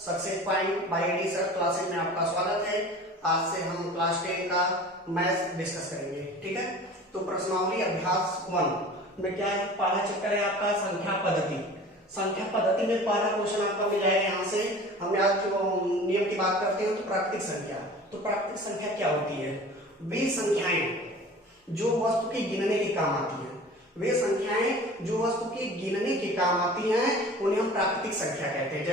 Success point by AD sir classes में आपका स्वागत है। आज से हम क्लास 10 का मैथ्स डिस्कस करेंगे, ठीक है। तो प्रश्नावली अभ्यास 1 में क्या है, पहला चैप्टर है आपका संख्या पद्धति। संख्या पद्धति में पहला क्वेश्चन आपका मिल जाएगा। यहाँ से हम आज जो नियम की बात करते हैं तो प्राकृतिक संख्या। तो प्राकृतिक संख्या क्या होती है? वे संख्याएं जो वस्तु के गिनने के काम आती है, वे संख्याएं जो वस्तु के गिनने के काम आती हैं उन्हें हम प्राकृतिक संख्या कहते हैं।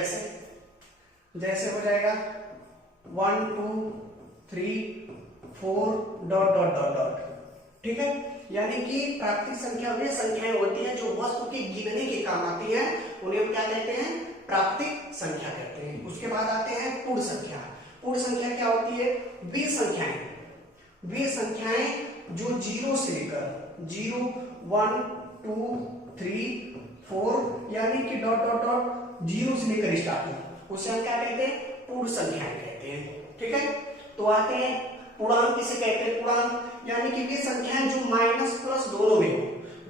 जैसे हो जाएगा 1 2 3 4 डॉट डॉट डॉट डॉट, ठीक है। यानी कि प्राकृतिक संख्या वे संख्याएं होती हैं जो वस्तु के गिनने के काम आती हैं, उन्हें हम क्या कहते हैं? प्राकृतिक संख्या कहते हैं। उसके बाद आते हैं पूर्ण संख्या। पूर्ण संख्या क्या होती है? वे संख्याएं जो 0 से लेकर 0 1 2 3 4 यानी कि डॉट डॉट डॉट 0 से लेकर स्टार्टिंग, उसे हम क्या कहते हैं? पूर्ण संख्याएं कहते हैं, ठीक है। तो आते हैं पूर्णांक किसे कहते हैं? पूर्णांक यानी कि वे संख्याएं जो माइनस प्लस दोनों में हो,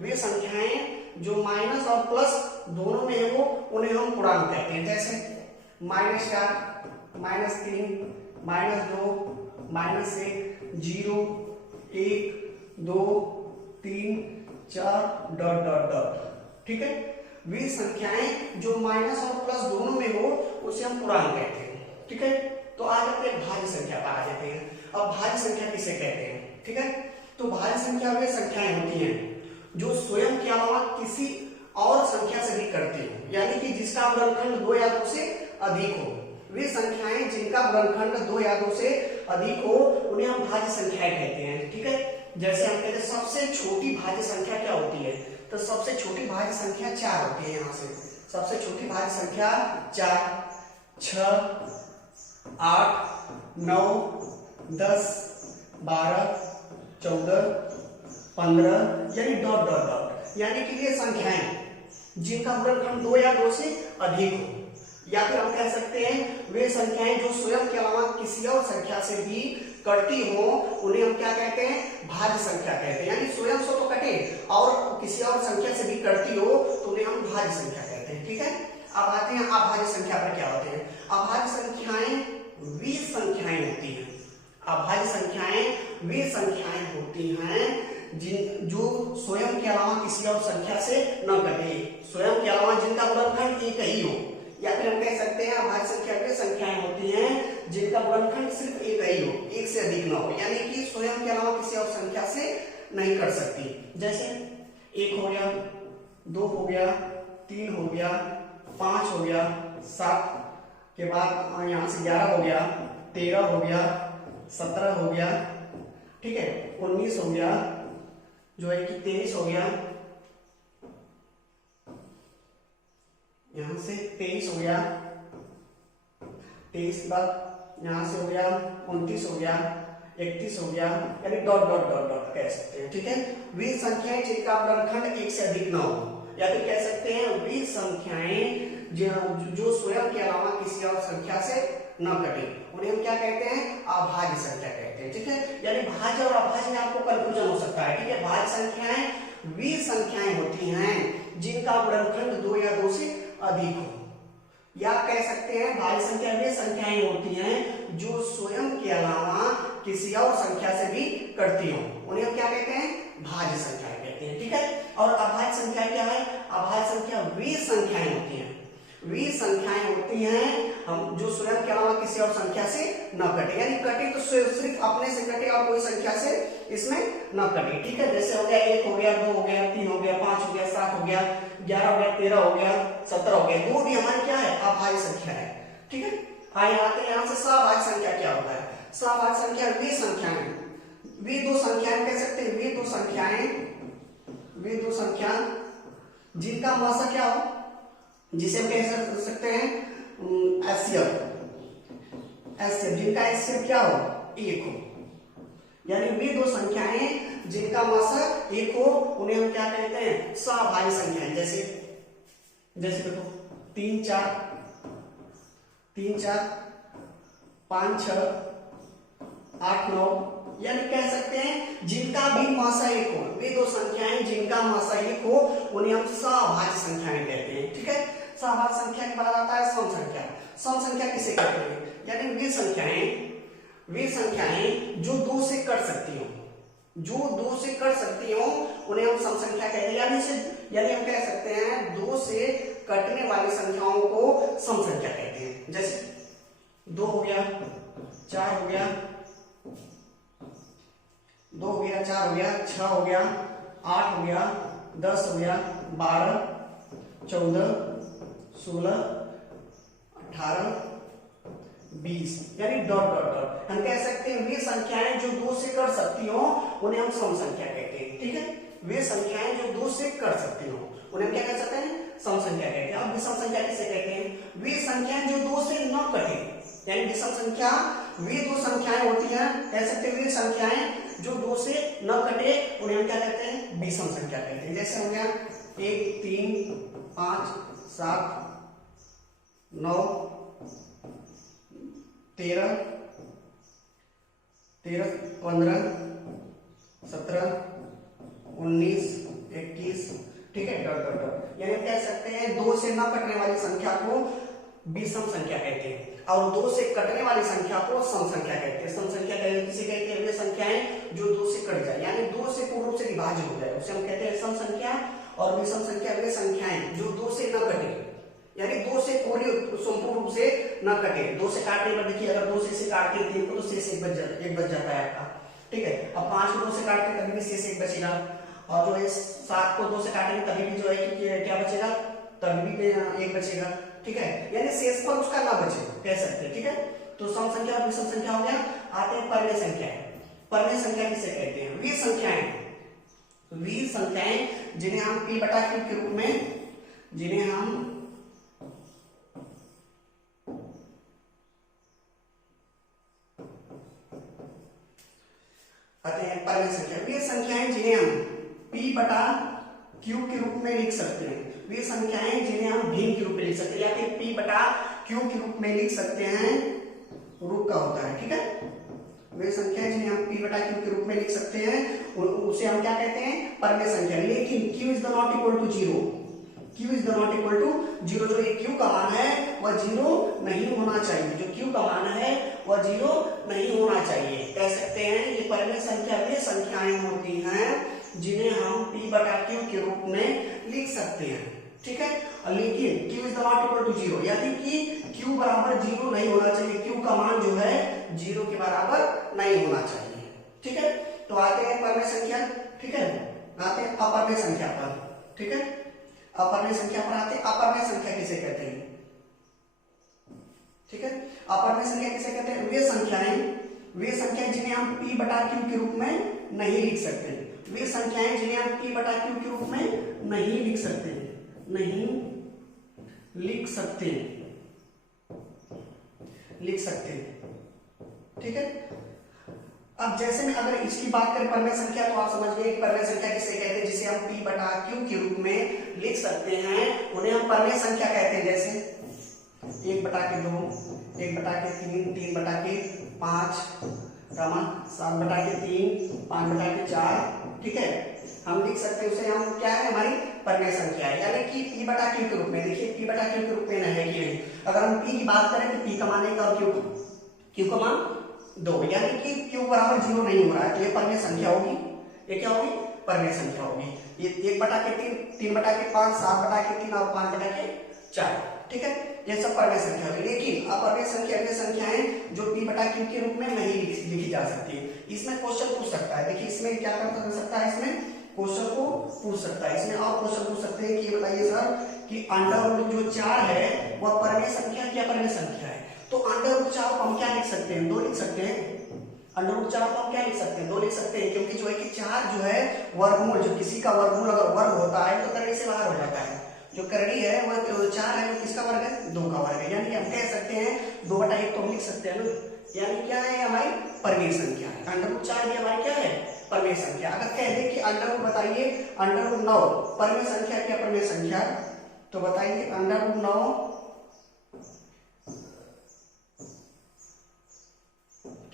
वे संख्याएं जो माइनस और प्लस दोनों में है वो उन्हें हम पूर्णांक कहते हैं। जैसे -4 -3 -2 -1 0 1 2 3 4 डॉट डॉट डॉट, ठीक है। वे संख्याएं जो माइनस और प्लस दोनों में हो उसे हम पूर्णांक कहते हैं, ठीक है। तो आ जाते हैं भाज्य संख्या पर आ जाते हैं। अब भाज्य संख्या किसे कहते हैं, ठीक है। तो भाज्य संख्या वे संख्याएं होती हैं जो स्वयं के अलावा किसी और संख्या से भी करती हो, यानी कि जिसका गुणनखंड 2 या 2 से अधिक हो। वे संख्याएं जिनका गुणनखंड 2 या 2 से अधिक हो उन्हें हम भाज्य संख्याएं कहते हैं, ठीक है। जैसे हम कहते हैं सबसे छोटी भाज्य संख्या क्या होती है? तो सबसे छोटी भाज्य संख्या 4 होती है। यहाँ से सबसे छोटी भाज्य संख्या 4 6 8 9 10 12 14 15 यानी डॉट डॉट डॉट, यानी कि ये संख्याएं जिनका गुणनखंड 2 या 2 से अधिक हो, या फिर हम कह सकते हैं वे संख्याएं जो स्वयं के अलावा किसी और संख्या से भी कटती हो उन्हें हम क्या कहते हैं? भाज्य संख्या कहते हैं। यानी स्वयं से तो कटे और किसी और संख्या से भी कटती हो तो उन्हें हम भाज्य संख्या कहते हैं, ठीक है। अब आते हैं अभाज्य संख्या पर। क्या होते हैं अभाज्य संख्याएं? वे संख्याएं होती हैं, अभाज्य संख्याएं वे संख्याएं होती हैं जो स्वयं के अलावा किसी और संख्या से न कटे, स्वयं के अलावा जिनका गुणनखंड एक ही हो, या फिर हम कह सकते हैं अभाज्य संख्या वे संख्याएं होती हैं जिनका गुणनखंड सिर्फ एक ही हो, एक से अधिक न हो, यानी कि स्वयं के अलावा किसी और संख्या से नहीं कट सकती। जैसे 1 हो गया, 2 हो गया, 3 हो गया, 5 हो गया, 7 के बाद यहाँ से 11 हो गया, 13 हो गया, 17 हो गया, ठीक है, 19 हो गया, जो है कि 23 हो गया, यहां से 23 हो गया, 23 के बाद यहां से हो गया 29 हो गया, 31 हो गया, यानी डॉट डॉट डॉट डॉट कह सकते हैं, ठीक है। वे संख्याएं जिनका गुणनखंड 1 से अधिक न हो, या फिर कह सकते हैं वे संख्याएं जो स्वयं के अलावा किसी और संख्या से न कटे उन्हें हम क्या कहते हैं? अभाज्य संख्या कहते हैं, ठीक है। यानी भाज्य और अभाज्य में आपको कंफ्यूजन हो सकता है, ठीक है। भाज्य संख्याएं वे संख्याएं होती हैं जिनका गुणनखंड 2 या 2 से अधिक हो, या कह सकते हैं भाज्य संख्या वे संख्याएं होती हैं जो स्वयं के अलावा किसी और संख्या से भी करती हो, उन्हें हम क्या कहते हैं? भाज्य संख्या कहते हैं, ठीक है। और अभाज्य संख्या क्या है? अभाज्य संख्या वे संख्याएं होती हैं, वे संख्याएं होती हैं हम जो स्वयं के अलावा किसी और संख्या से न कटे, यानी कटे तो सिर्फ अपने से कटे और कोई संख्या से इसमें न कटे, ठीक है। जैसे हो गया 1 हो गया, 2 हो गया, 3 हो गया, 5 हो गया, 7 हो गया, 11 हो गया, 13 हो गया, 17 हो गया, 2 भी हमारी क्या है? अभाज्य संख्या है, ठीक है। आइए आते हैं यहाँ से सभाज्य संख्या क्या होता है? सभाज्य संख्या वे संख्याएं, वे दो संख्याएं कह सकते हैं, वे दो संख्या जिनका मासा क्या हो, जिसे हम कह सकते हैं एचसीएफ, जिनका एचसीएफ क्या हो? 1 हो, यानी वे दो संख्याएं जिनका मासा 1 हो उन्हें हम क्या कहते हैं? सभाज्य संख्याएं। जैसे देखो 3 4 5 6 8 9, यानी कह सकते हैं जिनका भी मासा 1 हो, वे दो संख्याएं जिनका मासा 1 हो उन्हें हम सभाज्य संख्याएं कहते हैं, ठीक है। सभाज्य संख्या के बाद आता है सम संख्या। सम संख्या किसे कहते हैं? यानी वे संख्याएं जो 2 से कट सकती हो, जो 2 से कट सकती हो उन्हें हम सम संख्या कहते हैं। यानी हम कह सकते हैं 2 से कटने वाली संख्याओं को सम संख्या कहते हैं। जैसे 2 हो गया, 4 हो गया, 2 हो गया, 4 हो गया, 6 हो गया, 8 हो गया, 10 हो गया, 12, 14, 16, 18, 20, यानी डॉट डॉट डॉट। हम कह सकते हैं वे संख्याएं जो 2 से कट सकती हो उन्हें हम सम संख्या कहते हैं। ठीक है, वे संख्याएं जो 2 से कट सकती हो उन्हें हम क्या कह सकते हैं? सम संख्या कहते हैं। अब विषम संख्या किसे कहते हैं? वे संख्याएं जो 2 से न कटे, यानी विषम संख्या वे 2 संख्याएं होती हैं, कह सकते हैं वे संख्याएं जो 2 से न कटे उन्हें हम क्या कहते हैं? विषम संख्या कहते हैं। जैसे हो गया 1, 3, 5, 7, 9, 13, 15, 17, 19, 21, ठीक है, डॉट डॉट डॉट। यानी कह सकते हैं 2 से न कटने वाली संख्या को विषम संख्या कहते हैं और 2 से कटने वाली संख्या को सम संख्या कहते हैं। सम संख्या किसे कहते हैं? वे संख्याएं जो 2 से कट जाए, यानी 2 से पूर्ण रूप से विभाजित हो जाए, उसे हम कहते हैं सम संख्या। और विषम संख्या वे संख्याएं जो 2 से न कटे, यानी 2 से पूरी संपूर्ण रूप से न कटे। 2 से काटने पर देखिए, अगर 2 से इसे काटते हैं 3 को तो शेष 1 बच जाता है आपका। ठीक है, अब 5 को 2 से काटते तभी भी शेष 1 बचेगा, और जो है 7 को 2 से काटेंगे तभी भी जो है कि क्या बचेगा? तभी भी 1 बचेगा। ठीक है, यानी शेषफल उसका ना बचे, कह सकते हैं। ठीक है, तो सम संख्या और विषम संख्या हो गया। आते हैं परमेय संख्या। परमेय संख्या किसे कहते हैं? वे संख्याएं जिन्हें हम p बटा q के रूप में, जिन्हें हम आते हैं परमेय संख्या। वे संख्याएं जिन्हें हम p बटा q के रूप में लिख सकते हैं, वे संख्याएं जिन्हें हम भिन्न के रूप में लिख सकते हैं, या फिर p बटा q के रूप में लिख सकते हैं, रूप का होता है। ठीक है, वे संख्याएं जिन्हें हम p बटा q के रूप में लिख सकते हैं उसे हम क्या कहते हैं? परमेय संख्या। लेकिन q is the not equal to 0, q is the not equal to 0। जो ये q का मान है वह 0 नहीं होना चाहिए, जो q का मान है वह 0 नहीं होना चाहिए। कह सकते हैं ये परमेय संख्या वे संख्याएं होती हैं जिन्हें हम p बटा q के रूप में लिख सकते हैं। ठीक है, लेकिन q is the not equal to 0, यानी कि q बराबर 0 नहीं होना चाहिए, q का मान जो है 0 के बराबर नहीं होना चाहिए। ठीक है, तो आते हैं परमेय संख्या। ठीक है, आते हैं अपरमेय संख्या पर। ठीक है, अपरमेय संख्या पर आते हैं। अपरमेय संख्या किसे कहते हैं? ठीक है, अपरमेय संख्या किसे कहते हैं? वे संख्याएं जिन्हें हम p बटा q के रूप में नहीं लिख सकते, वे संख्याएं जिन्हें हम p बटा q के रूप में नहीं लिख सकते, नहीं लिख सकते। ठीक है, अब जैसे में अगर इसकी बात करें परमेय संख्या, तो आप समझ गए परमेय संख्या किसे कहते हैं? जिसे हम p बटा q के रूप में लिख सकते हैं उन्हें हम परमेय संख्या कहते हैं। जैसे 1 बटा के 2, 1 बटा के 3, 3 बटा के 5, 7 बटा के 3, 5 बटा के 4। ठीक है, हम लिख सकते हैं उसे, हम क्या है? हमारी परमेय संख्या है, यानी कि p बटा q के रूप में। देखिए p बटा q के रूप में है कि नहीं? अगर हम p की बात करें तो p का मान 1 और q का मान 2, यानी कि q बराबर 0 नहीं हो रहा है, तो ये परमेय संख्या होगी। ये क्या होगी? परमेय संख्या होगी। ये 1 बटा के 3, 3 बटा के 5, 7 बटा के 3 और 5 बटा के 4। ठीक है, ये सब परमेय संख्या होगी। लेकिन अपरमेय संख्या वे संख्याएं जो p बटा q के रूप में नहीं लिखी जा सकती। इसमें क्वेश्चन पूछ सकता है। देखिए इसमें क्या कर सकता है? इसमें क्वेश्चन को पूछ सकता है। इसमें और क्वेश्चन पूछ सकते हैं कि ये बताइए सर कि अंडर रूट जो 4 है वह परमेय संख्या क्या परमेय संख्या है? तो अंडर रूट 4 को हम क्या लिख सकते हैं? 2 लिख सकते हैं। अंडर रूट 4 को हम क्या लिख सकते हैं? 2 लिख सकते हैं, क्योंकि जो है कि 4 जो है वर्गमूल, जो किसी का वर्गमूल अगर वर्ग होता है तो करनी से बाहर हो जाता है। जो करनी है वह 4 है, वो किसका वर्ग है? 2 का वर्ग है। यानी कि हम कह सकते हैं 2 बटा 1 तो हम लिख सकते हैं ना, यानी क्या है? हमारी परमेय संख्या है। अंडर रूट 4 भी हमारी क्या है? परमेय संख्या। अगर कह दे कि अंडर रूट बताइए, अंडर रूट 9 परमेय संख्या क्या परमेय संख्या? तो बताइए अंडर रूट 9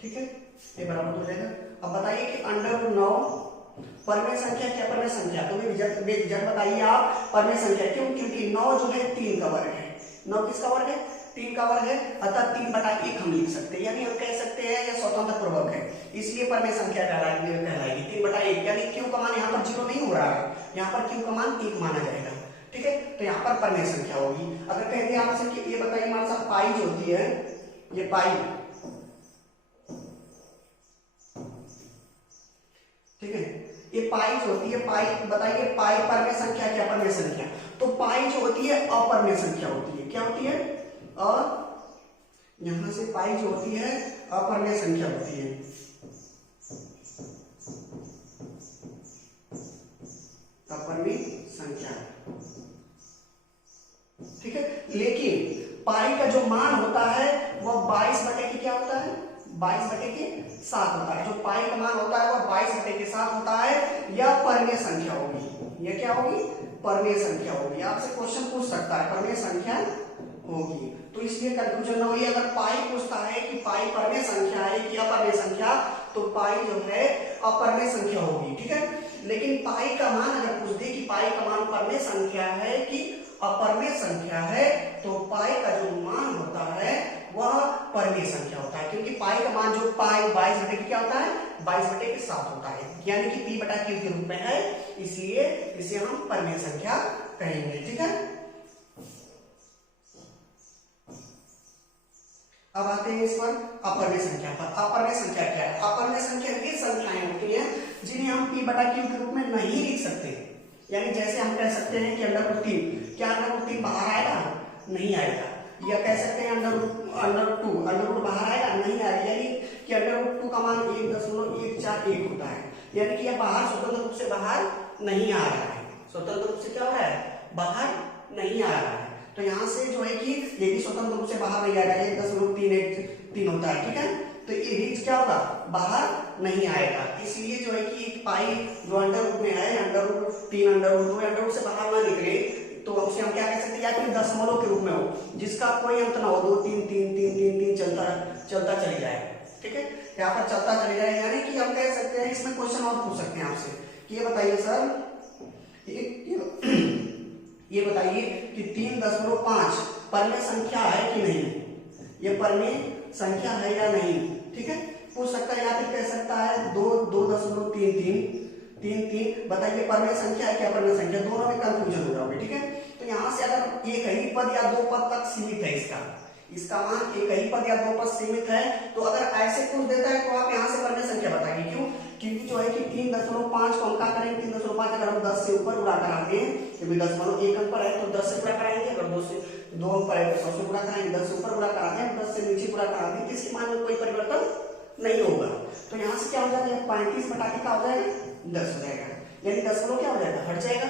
ठीक है, ये बराबर हो जाएगा। अब बताइए कि अंडर रूट 9 परमेय संख्या क्या परमेय संख्या? तो बेझिझक बताइए आप परमेय संख्या। क्यों? क्योंकि 9 जो है 3 का वर्ग है। 9 किसका वर्ग है? 3 का वर्ग है, अतः 3/1 हम लिख सकते हैं, यानी हम कह सकते हैं यह स्वतंत्र प्रवर्ग है, इसलिए परमेय संख्या कहलाएगी 3/1, यानी क्यू का मान यहाँ पर 0 नहीं हो रहा है, यहाँ पर क्यू का मान 1 माना जाएगा। ठीक है, तो यहाँ पर परमेय संख्या होगी। अगर कह दिया आपसे कि ये बताइए हमारे साथ पाई जो होती है, ये पाई, ठीक है, ये पाई जो होती है, पाई बताइए पाई परमेय संख्या क्या परमेय संख्या? तो पाई जो होती है अपरमेय संख्या होती है, क्या होती है? यहां से पाई जो होती है अपरमेय संख्या होती है। अपरमेय संख्या, ठीक है, लेकिन पाई का जो मान होता है वह 22/के क्या होता है? 22/7 होता है। जो पाई का मान होता है वह 22/7 होता है। यह परमेय संख्या होगी, यह क्या होगी? परमेय संख्या होगी। आपसे क्वेश्चन पूछ सकता है परमेय संख्या होगी, तो इसलिए कंफ्यूजन न होगी। अगर पाई पूछता है कि पाई परमेय संख्या है कि अपरमेय संख्या, तो पाई जो है अपरमेय संख्या होगी। ठीक है, लेकिन पाई का मान अगर पूछ दे कि पाई का मान परमेय संख्या है कि अपरमेय संख्या है, तो पाई का जो मान होता है वह परमेय संख्या होता है, क्योंकि पाई का मान जो पाई 22/के क्या होता है? 22/7 होता है, यानी कि p/q के रूप में है, इसलिए इसे हम परमेय संख्या कहेंगे। ठीक है, अब आते हैं इस पर अपरमेय संख्या पर। अपरमेय संख्या क्या है? अपरमेय संख्या वे संख्याएं होती हैं जिन्हें हम p/q के रूप में नहीं लिख सकते, यानी जैसे हम कह सकते हैं कि √3, क्या √3 बाहर आएगा? नहीं आएगा। या कह सकते हैं √2 बाहर आएगा? नहीं आएगा, यानी कि √2 का मान 1.141 होता है, यानी कि यह बाहर स्वतंत्र रूप से बाहर नहीं आ रहा है। स्वतंत्र रूप से क्या हो रहा है? बाहर नहीं आ रहा है। तो यहाँ से जो है कि ये भी स्वतंत्र रूप से बाहर नहीं आएगा, 1.313 होता है। ठीक है, तो ये भी क्या होगा? बाहर नहीं आएगा। इसलिए जो है कि पाई जो अंडर रूट में है, √3 √2 से बाहर ना निकले, तो उसे हम क्या कह सकते हैं? या फिर दशमलव के रूप में हो, जिसका कोई अंत ना हो, 2 3 3 3 3 3 चलता चले जाए। ठीक है, यहाँ पर चलता चले जाए, यानी कि हम कह सकते हैं, इसमें क्वेश्चन और पूछ सकते हैं आपसे कि ये बताइए सर, ये बताइए कि 3.5 परमेय संख्या है कि नहीं? ये परमेय संख्या है या नहीं? ठीक है, पूछ सकता है, या फिर कह सकता है 2.33 बताइए परमेय संख्या है क्या परमेय संख्या? दोनों में कंफ्यूजन हो जाओगे। ठीक है, तो यहाँ से अगर एक ही पद या 2 पद तक सीमित है, इसका मान एक ही पद या 2 पद सीमित है, तो अगर ऐसे पूछ देता है तो आप यहाँ से परमेय संख्या बताइए। क्यों? क्योंकि जो है कि 3.5 को हम क्या करेंगे? 3.5 अगर हम 10 से ऊपर उड़ा कर आते हैं, क्योंकि 10 1 अंक पर है तो 10 से गुणा कराएंगे, अगर 2 अंक पर है तो 100 से गुणा कराएंगे, 10 से ऊपर गुणा कराते हैं, 10 से नीचे गुणा कराते हैं, इसके मान में कोई परिवर्तन नहीं होगा। तो यहाँ से क्या हो जाएगा? 35/के क्या हो जाएगा? 10 हो जाएगा, यानी दशमलव क्या हो जाएगा? हट जाएगा।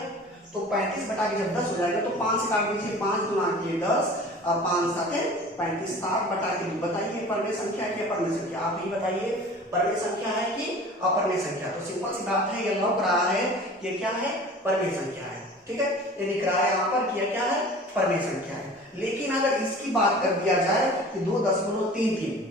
तो 35/के जब 10 हो जाएगा तो 5 से काट दीजिए, 5 × 10 और 5 7 35, 7/2 बताइए परमेय संख्या है कि अपरमेय संख्या? आप ही बताइए, परमेय संख्या है कि अपरमेय संख्या? तो सिंपल सी बात है, ये लौक रहा है कि क्या है? परमेय संख्या है। ठीक है, ये लिख रहा है यहाँ पर कि क्या है? परमेय संख्या है। लेकिन अगर इसकी बात कर दिया जाए कि 2.33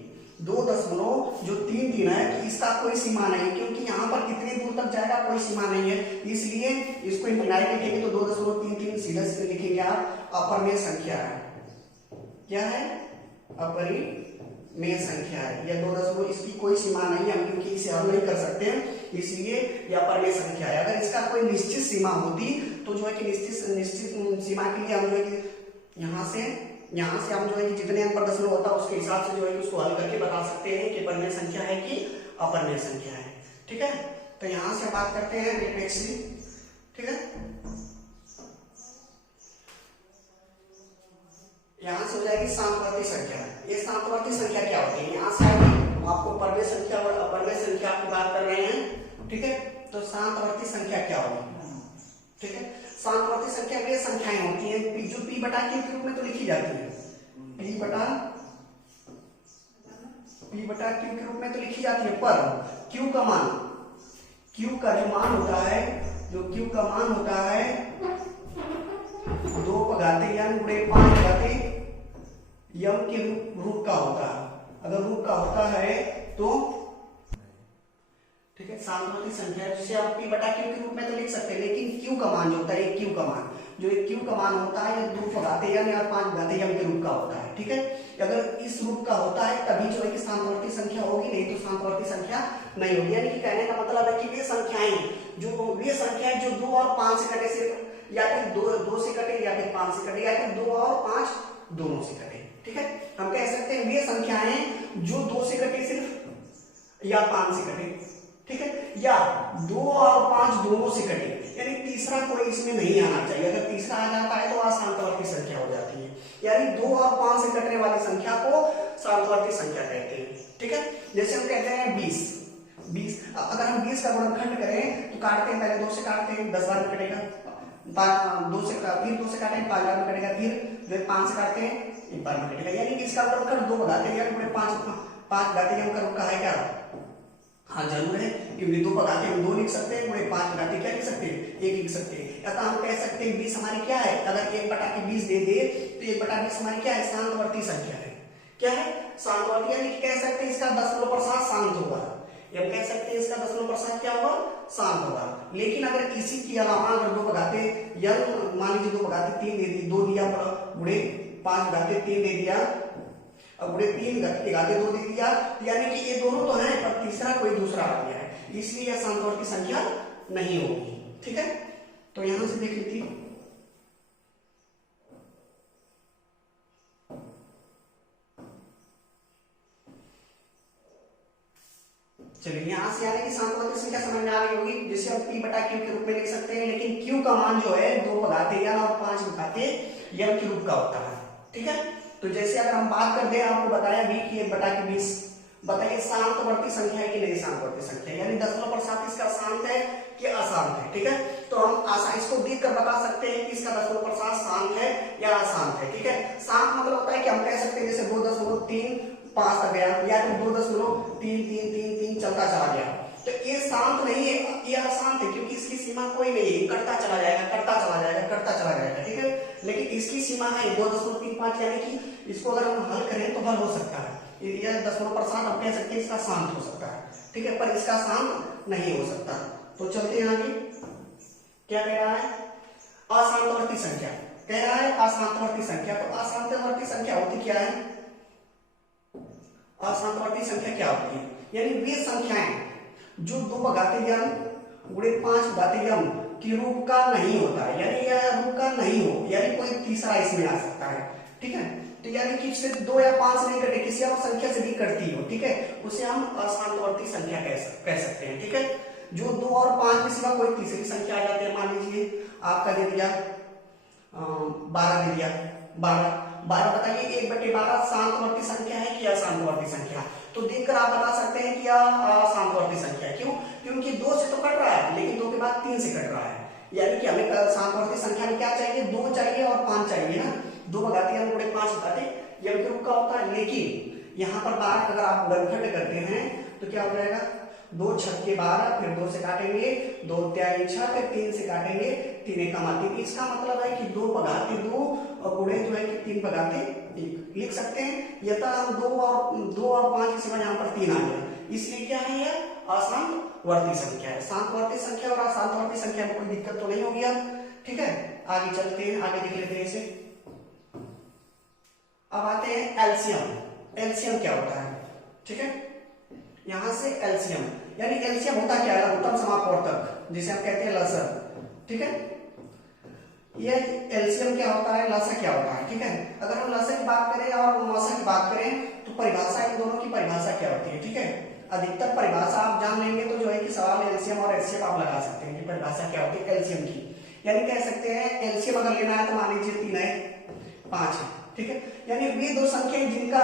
जो 3 है, तो इसका कोई सीमा नहीं, क्योंकि यहाँ पर कितनी दूर तक जाएगा कोई सीमा नहीं है, इसलिए इसको इंफिनाइट लिखेंगे तो 2.33 सीधे सीधे लिखेंगे आप अपरमेय संख्या है। क्या है? अपरिमेय संख्या है। यह 2 इसकी कोई सीमा नहीं है, हम क्योंकि इसे हल नहीं कर सकते हैं, इसलिए यह अपरिमेय संख्या है। अगर इसका कोई निश्चित सीमा होती तो जो है कि निश्चित सीमा के लिए हम जो है कि यहाँ से हम जो है कि जितने अंक पर दशमलव होता है उसके हिसाब से जो है कि उसको हल करके बता सकते हैं कि परमेय संख्या है कि अपरमेय संख्या है। ठीक है, तो यहाँ से बात करते हैं निरपेक्ष। ठीक है, यहाँ से हो जाएगी सामवर्ती संख्या। ये सामवर्ती संख्या क्या होती है? यहाँ से आपको परमेय संख्या और अपरमेय संख्या की बात कर रहे हैं। ठीक है, तो सामवर्ती संख्या क्या होगी? ठीक है, सामवर्ती संख्या वे संख्याएं होती हैं जो p/q के रूप में तो लिखी जाती है, p/q के रूप में तो लिखी जाती है, पर q का जो मान होता है, जो q का मान होता है 2 × n × 5 यम के रूप का होता है। अगर रूप का होता है तो ठीक है, सामवर्ती संख्या जिसे आप p/q के रूप में तो लिख सकते हैं, लेकिन q का मान जो होता है, q का मान होता है 2 × n और 5 × m के रूप का होता है। ठीक है। अगर इस रूप का होता है तभी जो है कि शांतवर्ती संख्या होगी, नहीं तो शांतवर्ती संख्या नहीं होगी। यानी कि कहने का मतलब है कि वे संख्याएं जो 2 और 5 से कटे, सिर्फ या फिर 2 से कटे या फिर 5 से कटे या फिर 2 और 5 दोनों से कटे, ठीक है। हम कह सकते हैं वे संख्याएं जो 2 से कटे सिर्फ या 5 से कटे, ठीक है, या 2 और 5 दोनों से कटे, यानी तीसरा कोई इसमें नहीं आना चाहिए। अगर तीसरा आ जाता है तो अशांतवर्ती संख्या हो जाती है, यानी 2 और 5 से कटने वाली संख्या को शांतवर्ती संख्या कहते हैं, ठीक है। जैसे हम कहते हैं 20, अगर हम 20 का गुणनखंड करें तो काटते हैं, पहले 2 से काटते हैं 10 बार में कटेगा, 2 से फिर 2 से काटेंगे 5 बार में कटेगा, फिर 5 से काटते हैं 1 बार में कटेगा, यानी कि इसका गुणनखंड 2 भगाते हैं, यानी 5 घाते हम का है क्या? हाँ जरूर है, क्योंकि 2 भगाते हम 2 लिख सकते हैं, 5 भगाते क्या लिख सकते हैं? 1 लिख सकते हैं। अतः हम कह सकते हैं 20 हमारी क्या है? अगर 1/20 दे दे तो 1/20 हमारी क्या है? शांतवर्ती संख्या है। क्या है? शांतवर्ती, यानी कि कह सकते हैं इसका दशमलव प्रसाद शांत होगा, ये हम कह सकते हैं इसका दशमलव प्रसाद क्या होगा? शांत होगा। लेकिन अगर इसी के अलावा अगर 2 भगाते या मान लीजिए 2 भगाते 3 दे दी, 2 दिया गुणे 5 भगाते 3 दे दिया, अब गुणे 3 घाते 2 दे दिया, यानी कि ये दोनों तो हैं पर तीसरा कोई दूसरा आ गया है, इसलिए यह शांतवर्ती संख्या नहीं होगी, ठीक है। तो यहां से देख लीजिए, चलिए यहां से यानी कि शांतवर्ती संख्या समझ में आ गई होगी, जिसे हम p/q के रूप में लिख सकते हैं। लेकिन q का मान जो है 2 भगाते n और 5 भगाते m के रूप का होता है, ठीक है। तो जैसे अगर हम बात करते हैं, आपको बताया भी कि 1/20, बताइए शांतवर्ती संख्या है कि नहीं शांतवर्ती संख्या, यानी दशमलव प्रसाद इसका शांत है कि अशांत है, ठीक है। तो हम आसान इसको देखकर बता सकते हैं कि इसका दशमलव प्रसाद शांत है या अशांत है, ठीक है। शांत मतलब होता है कि हम कह सकते हैं जैसे 2.35 तक गया या फिर 2.3333 चलता चला गया, तो ये शांत नहीं है, ये अशांत है, क्योंकि इसकी सीमा कोई नहीं है, कटता चला जाएगा, करता चला जाएगा, करता चला जाएगा, ठीक है। लेकिन इसकी सीमा है 2.35, यानी कि इसको अगर हम हल करें तो हल हो सकता है, यह दशमलव प्रसाद हम कह सकते हैं इसका शांत हो सकता है, ठीक है, पर इसका शांत नहीं हो सकता। तो चलते हैं आगे, क्या कह रहा है? अशांतवर्ती संख्या कह रहा है, अशांतवर्ती संख्या। तो अशांतवर्ती संख्या होती क्या है? अशांतवर्ती संख्या क्या होती है? यानी वे संख्याएं जो 2 भगाते m गुणे 5 भगाते m के रूप का नहीं होता है, यानी यह रूप का नहीं हो, यानी कोई तीसरा इसमें आ सकता है, ठीक है। तो यानी कि सिर्फ 2 या 5 नहीं कटे, किसी और संख्या से भी कटती हो, ठीक है, उसे हम अशांतवर्ती संख्या कह सकते हैं, ठीक है। जो 2 और 5 के सिवा कोई तीसरी संख्या आ जाती है, मान लीजिए आपका दे दिया 12 दे दिया, 12 बताइए 1/12 शांतवर्ती संख्या है कि अशांतवर्ती संख्या? तो देखकर आप बता सकते हैं कि अशांतवर्ती संख्या। क्यों? क्योंकि 2 से तो कट रहा है, लेकिन 2 के बाद 3 से कट रहा है, यानी कि हमें शांतवर्ती संख्या में क्या चाहिए? 2 चाहिए और 5 चाहिए ना, 2 भगाते हम गुणे 5 भगाते यम के रूप का होता है। लेकिन यहाँ पर 12 अगर आप गुणनखंड करते हैं तो क्या हो जाएगा? 2 छक्के 12, फिर 2 से काटेंगे, 2 त्याई 6, फिर 3 से काटेंगे, 3 एकम 3। इसका मतलब है कि 2 भगाते 2 और गुणे जो है कि 3 भगाते 1 लिख सकते हैं। यथा हम 2 और 5 के सिवा यहाँ पर 3 आ गया, इसलिए क्या है? यह अशांतवर्ती संख्या है। शांतवर्ती संख्या और अशांतवर्ती संख्या में कोई दिक्कत तो नहीं होगी अब, ठीक है। आगे चलते हैं, आगे देख लेते हैं इसे। अब आते हैं एलसीएम। एलसीएम क्या होता है? ठीक है, यहां से एलसीएम यानी एलसीएम होता क्या है? लघुत्तम समापवर्तक, जिसे हम कहते हैं लसर, ठीक है। ये एलसीएम क्या होता है, लसर क्या होता है, ठीक है। अगर हम लसर की बात करें और मसर की बात करें तो परिभाषा, इन दोनों की परिभाषा क्या होती है, ठीक है। अधिकतर परिभाषा आप जान लेंगे तो जो है कि सवाल एलसीएम और एचसीएफ आप लगा सकते हैं कि परिभाषा क्या होती है एलसीएम की। यानी कह सकते हैं एलसीएम अगर लेना है तो मान लीजिए 3 है 5 है, ठीक है। यानी वे दो संख्याएं जिनका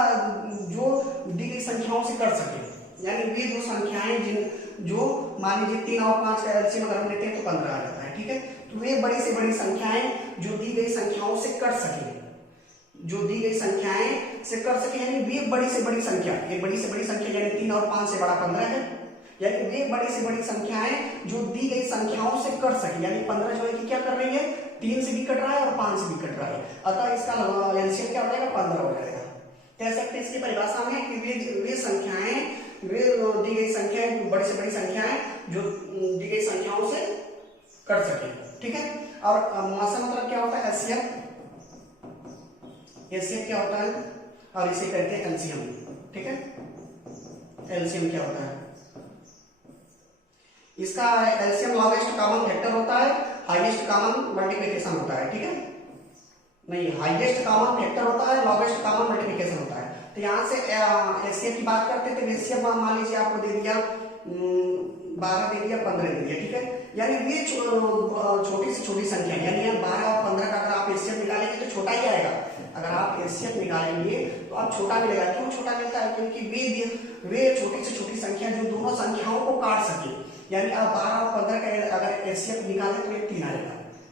जो दी गई संख्याओं से कर सके, यानी वे दो संख्याएं जिन जो मान लीजिए 3 और 5 का एलसीएम अगर हम लेते हैं तो 15 आ जाता है, ठीक है। तो वे बड़ी से बड़ी संख्याएं जो दी गई संख्याओं से कर सके, जो दी गई संख्याएं से कर सके, यानी वे बड़ी से बड़ी संख्या, ये बड़ी से बड़ी संख्या यानी 3 और 5 से बड़ा 15 है, यानी वे बड़ी से बड़ी संख्याएं जो दी गई संख्याओं से कर सके, यानी 15 जो है कि क्या कर रही है, 3 से भी कट रहा है और 5 से भी कट रहा है, अतः इसका एलसीएम क्या हो जाएगा 15 हो जाएगा। कह सकते हैं इसकी परिभाषा में कि वे संख्याएं, वे दी गई संख्याएं बड़ी से बड़ी संख्याएं जो दी गई संख्याओं से कर सके, ठीक है। और मासा मतलब क्या होता है एलसीएम, एलसीएम क्या होता है और इसे कहते हैं एलसीएम। ठीक है, एलसीएम क्या होता है? इसका एलसीएम लॉगेस्ट कॉमन फैक्टर होता है, हाईएस्ट कॉमन मल्टीप्लिकेशन होता है। ठीक है, नहीं, हाईएस्ट कॉमन फैक्टर होता है, लॉगेस्ट कॉमन मल्टीप्लिकेशन होता है। तो यहाँ से एचसीएफ की बात करते हैं तो एचसीएफ मान लीजिए आपको दे दिया 12 दे दिया, 15 दे दिया। ठीक है, यानी ये छोटी से छोटी संख्या, यानी 12 और 15 का अगर आप एचसीएफ निकालेंगे तो छोटा ही आएगा। अगर आप एचसीएफ निकालेंगे तो आप छोटा मिलेगा। क्यों छोटा मिलता है? क्योंकि वे छोटी से छोटी संख्या जो दोनों संख्याओं को काट सके, यानी आप 12 और 15 का अगर एचसीएफ निकालें तो ये 3 आएगा।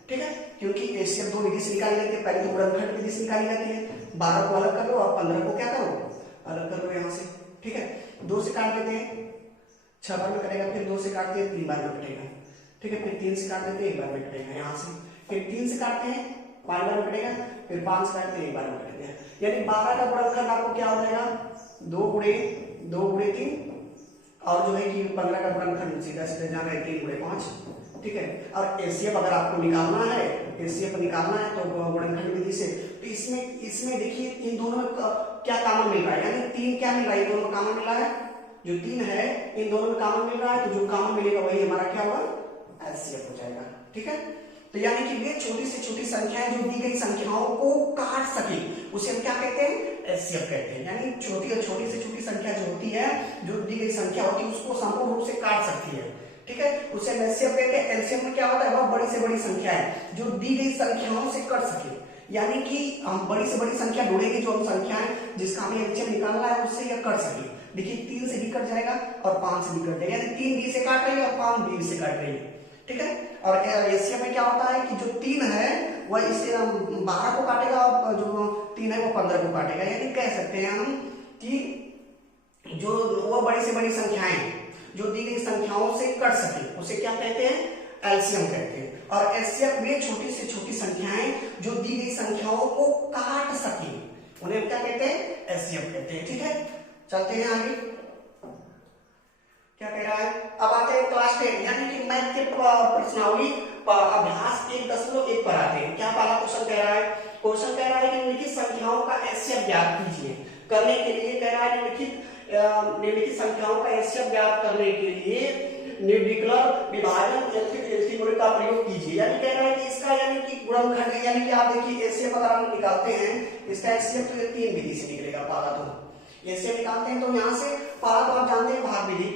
ठीक है, क्योंकि एचसीएफ 2 विधि से निकाली जाती है। पहले तो गुणनखंड विधि से निकाली जाती है, 12 को अलग कर लो और 15 को क्या करो, अलग कर लो यहाँ से। ठीक है, 2 से काट देते हैं, 6 बार में कटेगा, फिर 2 से काटते हैं 3 बार में कटेगा। ठीक है, फिर 3 से काट देते हैं 1 बार में कटेगा यहाँ से, फिर 3 से काटते हैं 5 बार में कटेगा, फिर 5 से काटते हैं 1 बार में कटेगा। यानी 12 का गुणनखंड आपको क्या हो जाएगा, 2 गुणे 3, और जो है कि 15 का गुणनखंड सीधा सीधा जाना है 3 गुणे 5। ठीक है, और एचसीएफ अगर आपको निकालना है, एचसीएफ निकालना है तो गुणनखंड विधि से, तो इसमें देखिए इन दोनों में क्या कॉमन मिल रहा है, यानी 3 क्या मिल रहा है, दोनों कॉमन मिल रहा है। जो 3 है इन दोनों में कॉमन मिल रहा है, तो जो कॉमन मिलेगा वही हमारा क्या होगा, एचसीएफ हो जाएगा। ठीक है, तो यानी कि वे छोटी से छोटी संख्याएं जो दी गई संख्याओं को काट सके उसे हम क्या कहते हैं, एचसीएफ कहते हैं। यानी छोटी से छोटी संख्या जो होती है, जो दी गई संख्या होती है उसको संपूर्ण रूप से काट सकती है। ठीक है, उसे एलसीएम कहते हैं। एलसीएम में क्या होता है, वह बड़ी से बड़ी संख्या है जो दी गई संख्याओं से कट सके। यानी कि हम बड़ी से बड़ी संख्या ढूंढेंगे, जो हम संख्याएं जिसका हमें एलसीएम निकालना है उससे यह कट सके। देखिए 3 से भी कट जाएगा और 5 से भी कट जाएगा, यानी 3 बी से काट रही है और 5 बी से काट रही है। ठीक है, और एलसीएम में क्या होता है कि जो 3 है वह इससे 12 को काटेगा और जो 3 है वो 15 को काटेगा। यानी कह सकते हैं हम कि जो वो बड़ी से बड़ी संख्याएं जो दी गई संख्याओं से कट सके उसे क्या कहते हैं, एलसीएम कहते हैं। और एचसीएफ में छोटी से छोटी संख्याएं जो दी गई संख्याओं को काट सके उन्हें क्या कहते हैं, एचसीएफ कहते हैं। ठीक है, चलते हैं आगे, क्या कह रहा है। अब आते हैं क्लास 10 यानी कि मैथ के प्रश्नावली अभ्यास 1.1 पर आते हैं। क्या पहला क्वेश्चन कह रहा है, क्वेश्चन कह रहा है कि निम्नलिखित संख्याओं का एचसीएफ ज्ञात कीजिए। करने के लिए कह रहा है निम्नलिखित संख्याओं का एचसीएफ ज्ञात करने के लिए निर्विकल्प विभाजन एलसीएम का प्रयोग कीजिए। यानी कह रहा है कि इसका यानी कि गुणनखंड, यानी कि आप देखिए एचसीएफ अगर हम निकालते हैं इसका एचसीएफ तो 3 विधि से निकलेगा। पहला तो एचसीएफ निकालते हैं तो यहाँ से पहला तो आप जानते हैं भाग विधि।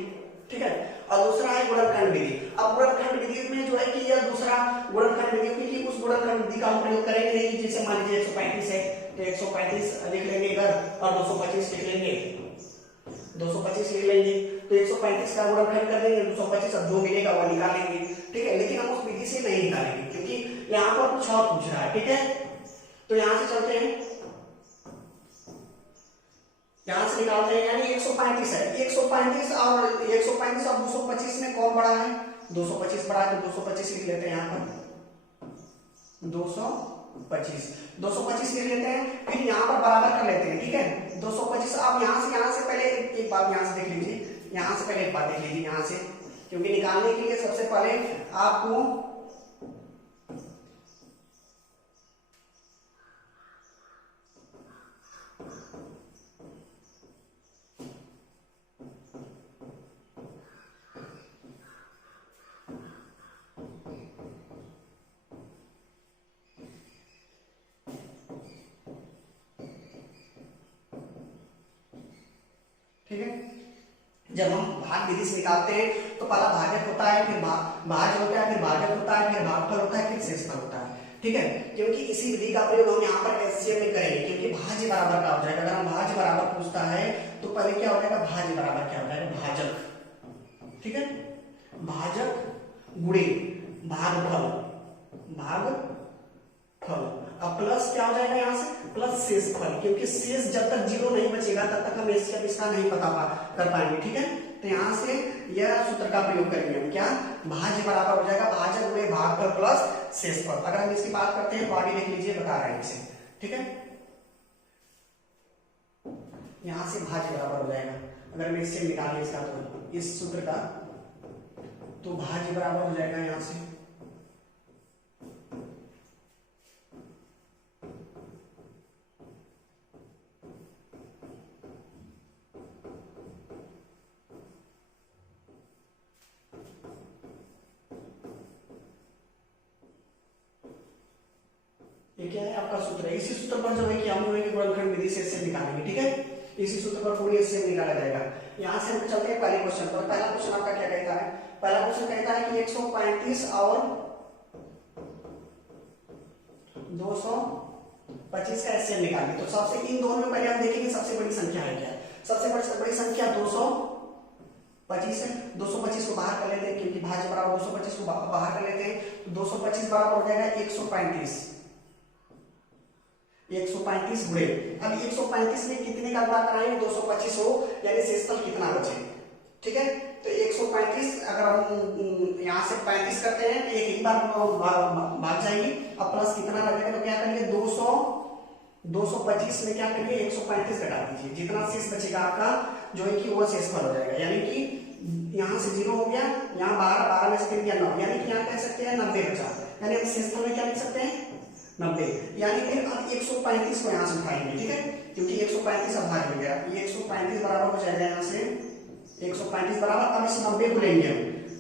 ठीक है, और दूसरा है गुणनखंड विधि। अब गुणनखंड विधि में जो है कि यह दूसरा गुणनखंड विधि, क्योंकि उस गुणनखंड विधि का हम प्रयोग करेंगे नहीं। जैसे मान लीजिए 135 है तो 135 लिख लेंगे इधर और 225 लिख लेंगे, 225 लिख लेंगे तो 135 का गुणनखंड कर देंगे, 225 अब जो मिलेगा वो निकालेंगे। ठीक है, लेकिन हम उस विधि से नहीं निकालेंगे क्योंकि यहाँ पर कुछ और पूछ रहा है। ठीक है, तो यहाँ से चलते हैं, यहां से निकालते हैं। यानी 135 है, 135 और 225 में कौन बड़ा है, 225 बड़ा है, तो 225 लिख लेते हैं। यहाँ पर 225 लिख लेते हैं, फिर यहाँ पर बराबर कर लेते हैं। ठीक है, 225 आप यहाँ से पहले एक बात यहाँ से देख लीजिए, यहाँ से पहले एक बात देख लीजिए यहाँ से, क्योंकि निकालने के लिए सबसे पहले आपको ठीक है, जब हम भाग विधि से निकालते हैं तो पहला भाजक होता है, फिर भाज्य होता है, फिर भाजक होता है, फिर भागफल होता है, फिर शेषफल होता है। ठीक है, क्योंकि इसी विधि का प्रयोग हम यहाँ पर एचसीएफ में करेंगे, क्योंकि भाज्य बराबर का हो जाएगा। अगर हम भाज्य बराबर पूछता है तो पहले क्या हो जाएगा, भाज्य बराबर क्या हो जाएगा, भाजक। ठीक है, भाजक गुणे भागफल, अब प्लस क्या हो जाएगा यहाँ से, प्लस शेषफल, क्योंकि शेष जब तक 0 नहीं बचेगा तब तक हम एचसीएफ इसका नहीं पता कर पाएंगे। ठीक है, तो यहाँ से यह सूत्र का प्रयोग करेंगे हम, क्या, भाज्य बराबर हो जाएगा भाजक गुणे भागफल प्लस शेषफल। अगर हम इसकी बात करते हैं तो आगे लिख लीजिए, बता रहे हैं इसे। ठीक है, यहाँ से भाज्य बराबर हो जाएगा, अगर हम इससे निकालें इसका तो इस सूत्र का, तो भाज्य बराबर हो जाएगा यहाँ से ये क्या है आपका सूत्र है। इसी सूत्र पर जो है कि हम जो है कि गुणनखंड विधि से एचसीएफ निकालेंगे, ठीक है। इसी सूत्र पर पूरी एचसीएफ निकाला जाएगा। यहाँ से हम चलते हैं पहले क्वेश्चन पर। पहला क्वेश्चन आपका क्या कहता है? पहला क्वेश्चन कहता है कि 135 और 225 का एचसीएफ निकालेंगे। तो सबसे इन दोनों में पहले हम देखेंगे सबसे बड़ी संख्या है क्या है। सबसे बड़ी संख्या 225 है। 225 को बाहर कर लेते हैं क्योंकि भाज्य बराबर 225 को बाहर कर लेते हैं। तो 225 बराबर हो जाएगा 135। 135 गुणे, अब 135 में कितने का गुणा कराएंगे? 225 हो, यानी शेषफल कितना बचे, ठीक है। तो 135 अगर हम यहाँ से 35 करते हैं तो एक ही बार भाग जाएगी। अब प्लस कितना लगेगा? तो क्या करेंगे 225 में क्या करेंगे 135 घटा दीजिए, जितना शेष बचेगा आपका जो है कि वो शेषफल हो जाएगा। यानी कि यहाँ से 0 हो गया, यहाँ 12 में से गिर गया 9, यानी कि यहाँ कह सकते हैं 90 बचा। यानी हम शेषफल में क्या लिख सकते हैं 90। यानी फिर अब 135 को यहाँ से उठाएंगे, ठीक है, क्योंकि 135 अब भाग हो गया। ये 135 बराबर हो जाएगा यहाँ से 135 बराबर, अब इस 90 को लेंगे हम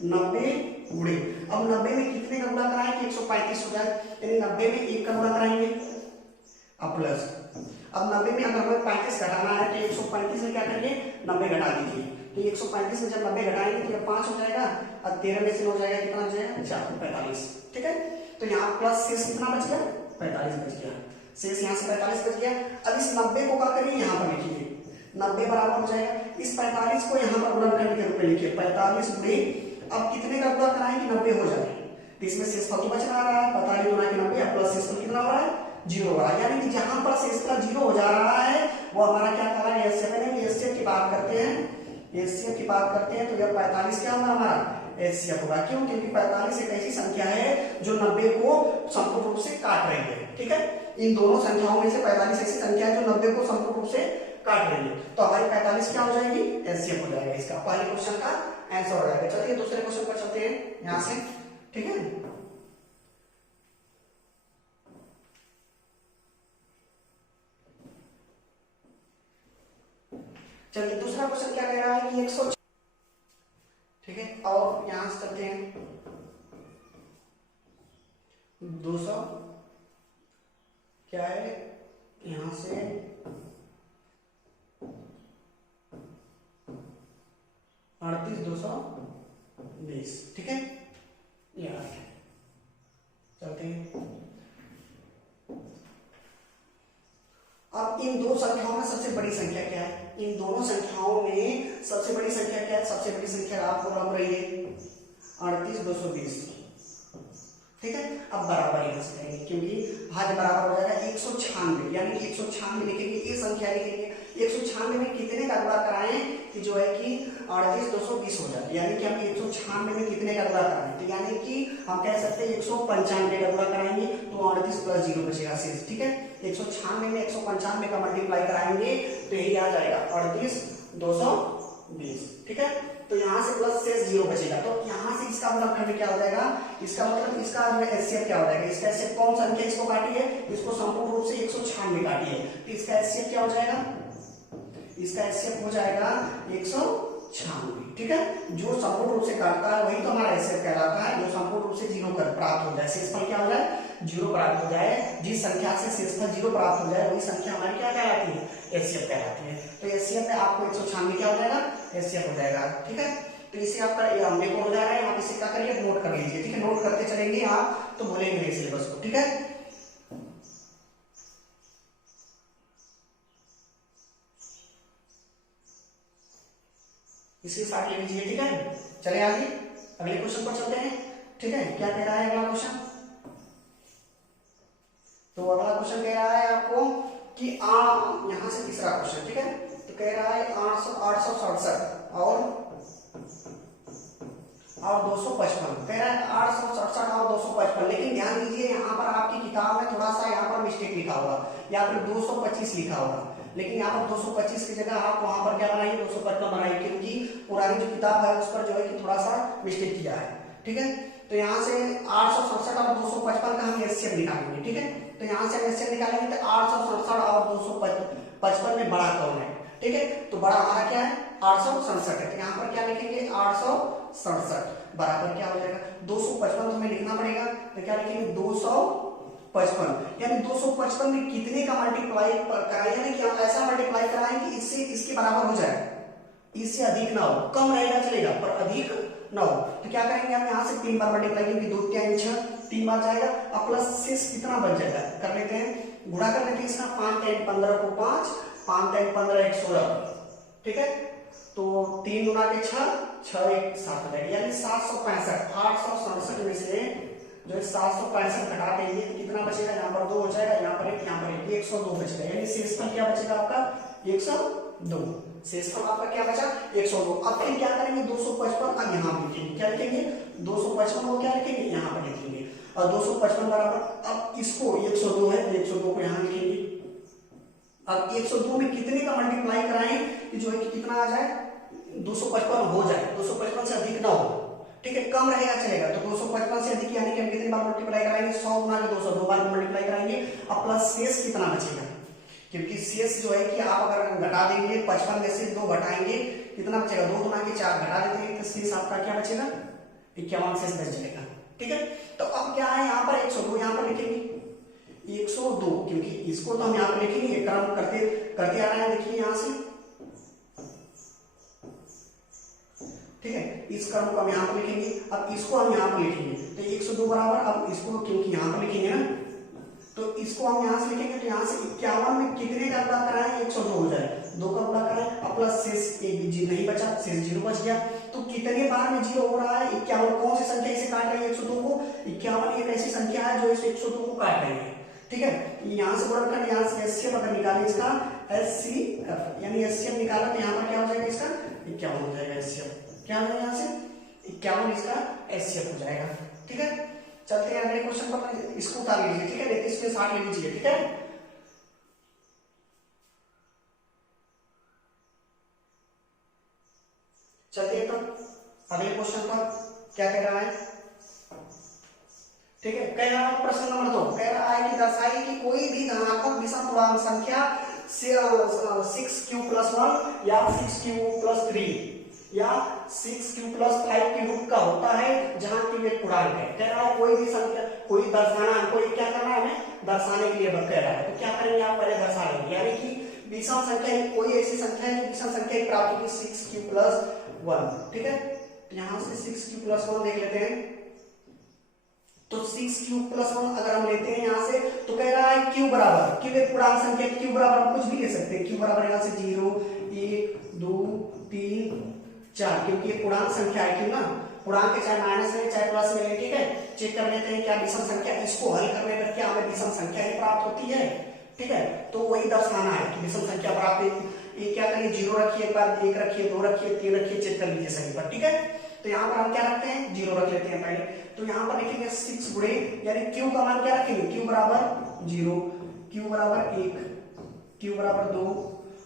90 गुणे। अब 90 में कितने का गुणा कराएं कि 135 हो जाए, यानी 90 में 1 का गुणा कराएंगे। अब प्लस, अब 90 में अगर हमें 35 घटाना है तो 135 में क्या करेंगे 90 घटा दीजिए। तो 135 में जब 90 घटाएंगे तो ये 5 हो जाएगा, और 13 में से हो जाएगा कितना हो जाएगा 4, 45, ठीक है। तो यहाँ प्लस शेष कितना बच गया 45 बच गया, शेष यहाँ से 45 बच गया। अब इस 90 को क्या करिए यहाँ पर लिखिए, 90 बराबर हो जाएगा इस 45 को यहाँ पर गुणनखंड के रूप में लिखिए 45 गुणे। अब कितने का गुणा कराएं कि 90 हो जाए, तो इसमें शेषफल तो बच रहा है 45 गुना के 90, प्लस शेषफल कितना हो रहा है 0 हो रहा है। यानी कि जहां पर शेषफल 0 हो जा रहा है वो हमारा क्या कह रहा है एचसीएफ की बात करते हैं, एचसीएफ की बात करते हैं। तो यह 45 क्या होगा हमारा एचसीएफ होगा। क्यों? क्योंकि 45 एक ऐसी संख्या है जो 90 को संपूर्ण रूप से काट रही है, ठीक है। इन दोनों संख्याओं में से 45 ऐसी संख्या है जो 90 को संपूर्ण रूप से काट रही है। तो हमारी 45 क्या हो जाएगी एचसीएफ हो जाएगा। इसका पहले क्वेश्चन का आंसर हो जाएगा। चलिए दूसरे क्वेश्चन पर चलते हैं यहां से, ठीक है। चलिए दूसरा क्वेश्चन क्या कह रहा है कि 100, ठीक है। और यहां से चलते हैं 200 क्या है यहां से 38,220, ठीक है। यहाँ चलते हैं। अब इन दो संख्याओं में सबसे बड़ी संख्या क्या है? इन दोनों संख्याओं में सबसे बड़ी संख्या क्या है? सबसे बड़ी संख्या आपको लग रही है 38,220, ठीक है। अब बराबर यहां से करेंगे क्योंकि भाज्य बराबर हो जाएगा 196, यानी 196 लिखेंगे, ये संख्या लिखेंगे। 196 में कितने का गुणा कराएं कि जो है कि 38,220 हो जाए, यानी कि हम 196 में कितने का गुणा कराएं, तो यानी कि हम कह सकते हैं 195 का गुणा कराएंगे तो 38 प्लस 0 बचेगा शेष, ठीक है। 196 में 195 का मल्टीप्लाई कराएंगे तो यही आ जाएगा 38,220, ठीक है। तो यहाँ से प्लस शेष 0 बचेगा। तो यहाँ से इसका गुणनखंड क्या हो जाएगा? इसका मतलब इसका जो है एचसीएफ क्या हो जाएगा? इसका एचसीएफ कौन संख्या इसको काटी है? इसको संपूर्ण रूप से 196 काटी है, तो इसका एचसीएफ क्या हो जाएगा? इसका एचसीएफ हो जाएगा 196, ठीक है। जो संपूर्ण रूप से काटता है वही तो हमारा एचसीएफ कहलाता है। जो संपूर्ण रूप से 0 प्राप्त हो जाए, शेषफल क्या हो जाए 0 प्राप्त हो जाए, जिस संख्या से शेषफल 0 प्राप्त हो जाए वही संख्या हमारी क्या कहलाती है एचसीएफ कहलाती है। तो एचसीएफ में आपको 196 क्या हो जाएगा एचसीएफ हो जाएगा, ठीक है। तो इसे आपका ये हमने को हो जा रहा है, आप इसे क्या करिए नोट कर लीजिए, ठीक है। नोट करते चलेंगे आप तो भूलेंगे नहीं सिलेबस को, ठीक है। इसे साथ ले लीजिए, ठीक है। चले आगे अगले क्वेश्चन पर चलते हैं, ठीक है। क्या कह रहा है अगला क्वेश्चन? तो अगला क्वेश्चन कह रहा है आपको कि यहां से तीसरा क्वेश्चन, ठीक है। तो कह रहा है 867 और 255, कह रहा है 867 और 255। लेकिन ध्यान दीजिए यहाँ पर आपकी किताब में थोड़ा सा यहाँ पर मिस्टेक लिखा होगा, या फिर 225 लिखा होगा, लेकिन यहाँ पर 225 की जगह आप वहां पर क्या बनाइए 255 बनाइए, क्योंकि पुरानी जो किताब है उस पर जो है कि थोड़ा सा मिस्टेक किया है, ठीक है। तो यहाँ से 867 और 255 का हम एचसीएफ निकालेंगे, ठीक है। तो यहाँ से हम एचसीएफ निकालेंगे तो 867 और 255 में बड़ा कौन है, ठीक है। तो बड़ा हमारा क्या है 867 है, तो यहाँ पर क्या लिखेंगे 867 बराबर क्या हो जाएगा 255, तो हमें लिखना पड़ेगा, तो क्या लिखेंगे 255 255, यानी 255 में कितने का मल्टीप्लाई कराएं, यानी कि हम ऐसा मल्टीप्लाई कराएं कि इससे इसके बराबर हो जाए, इससे अधिक ना हो, कम रहेगा चलेगा पर अधिक ना हो। तो क्या करेंगे हम यहाँ से 3 बार मल्टीप्लाई करेंगे, 2 3 6, 3 बार जाएगा, अब प्लस शेष कितना बच जाएगा, कर लेते हैं गुणा कर लेते हैं इसका, 5 10 15 को 5, 5 10 15 116, ठीक है। तो 3 गुना के 6, 6 1 7 हो जाएगा, यानी 765, 867 में से जो है 765 घटा देंगे तो कितना बचेगा, यहाँ पर 2 हो जाएगा, यहाँ पर 1, यहाँ पर 1, 102 बचेगा, यानी शेषफल क्या बचेगा आपका 102, शेषफल आपका क्या बचा 102। अब फिर क्या करेंगे 255 अब यहाँ लिखेंगे, क्या लिखेंगे 255 को क्या लिखेंगे यहाँ पर लिखेंगे, और 255 बराबर, अब इसको 102 है तो 102 को यहाँ लिखेंगे। अब 102 में कितने का मल्टीप्लाई कराएं कि जो है कि कितना आ जाए 255 हो जाए, 255 से अधिक ना हो, ठीक है, कम रहेगा चलेगा। तो 255 से अधिक यानी कि हम कितनी बार मल्टीप्लाई कराएंगे, 100 गुना के 200, 2 बार मल्टीप्लाई कराएंगे। अब प्लस शेष कितना बचेगा, क्योंकि शेष जो है कि आप अगर घटा देंगे 55 में से 2 घटाएंगे कितना बचेगा, 2 गुना के 4 घटा देते हैं तो शेष आपका क्या बचेगा 51 शेष बच जाएगा, ठीक है। तो अब क्या है यहाँ पर 102 यहाँ पर लिखेंगे 102, क्योंकि इसको तो हम यहाँ पर लिखेंगे, क्रम करते करते आ रहे हैं, देखिए यहाँ से, ठीक है, इस क्रम को हम यहाँ पर लिखेंगे। अब इसको हम यहाँ पर लिखेंगे तो 102 बराबर, अब इसको क्योंकि यहाँ पर लिखेंगे ना, तो इसको हम यहाँ से लिखेंगे, तो यहाँ से 51 में कितने का गुणा कराएं 102 हो जाए, 2 का गुणा कराएं, अब प्लस शेष एक जी नहीं बचा, शेष 0 बच गया। तो कितने बार में 0 हो रहा है 51, कौन सी संख्या इसे काट रही है 102 को, 51 एक ऐसी संख्या है जो इस 102 को काट रही है, ठीक है। यहाँ से गुणनखंड, यहाँ से एचसीएफ अगर निकाले इसका एचसीएफ, यानी एचसीएफ निकाला तो यहाँ पर क्या हो जाएगा इसका 51 हो जाएगा, एचसीएफ क्या हो जाएगा यहाँ से 51 इसका एचसीएफ हो जाएगा, ठीक है। चलते हैं अगले क्वेश्चन पर, इसको उतार लीजिए, ठीक है, 33 में 60 ले लीजिए, ठीक है। चलते हैं तो अगले क्वेश्चन पर, क्या कह रहा है, ठीक है, कह रहा है प्रश्न नंबर 2 कह रहा है कि दर्शाइए कि कोई भी धनात्मक विषम पूर्णांक संख्या 6q+1 या 6q+3 या 6q+5 के रूप का होता है जहां की वे पूर्णांक है। कह रहा है कोई भी संख्या, कोई दर्शाना, कोई क्या करना है हमें दर्शाने के लिए कह रहा है, तो क्या करेंगे आप पहले दर्शा लेंगे, यानी कि विषम संख्या कोई ऐसी संख्या है विषम संख्या की प्राप्त होगी 6q+1, ठीक है। तो यहां से 6q+1 देख लेते हैं, तो 6q+1 अगर हम लेते हैं यहां से, तो कह रहा है q बराबर, q एक पूर्णांक संख्या, q बराबर हम कुछ भी ले सकते हैं, q बराबर यहां से 0 1 2 3 4, क्योंकि ये पूर्णांक संख्या है, क्यों ना, पूर्णांक के चाहे माइनस में चाहे प्लस में, ठीक है। चेक कर लेते हैं क्या विषम संख्या, इसको हल करने पर क्या हमें विषम संख्या ही प्राप्त होती है, ठीक है। तो वही दर्शाना है कि विषम संख्या प्राप्त, ये क्या करिए 0 रखिए, एक बार 1 रखिए, 2 रखिए, 3 रखिए, चेक कर लीजिए सही पर, ठीक है। तो यहाँ पर हम क्या रखते हैं 0 रख लेते हैं पहले, तो यहाँ पर लिखेंगे 6 गुणे, यानी q का मान क्या रखेंगे, q बराबर 0, q बराबर 1, q बराबर 2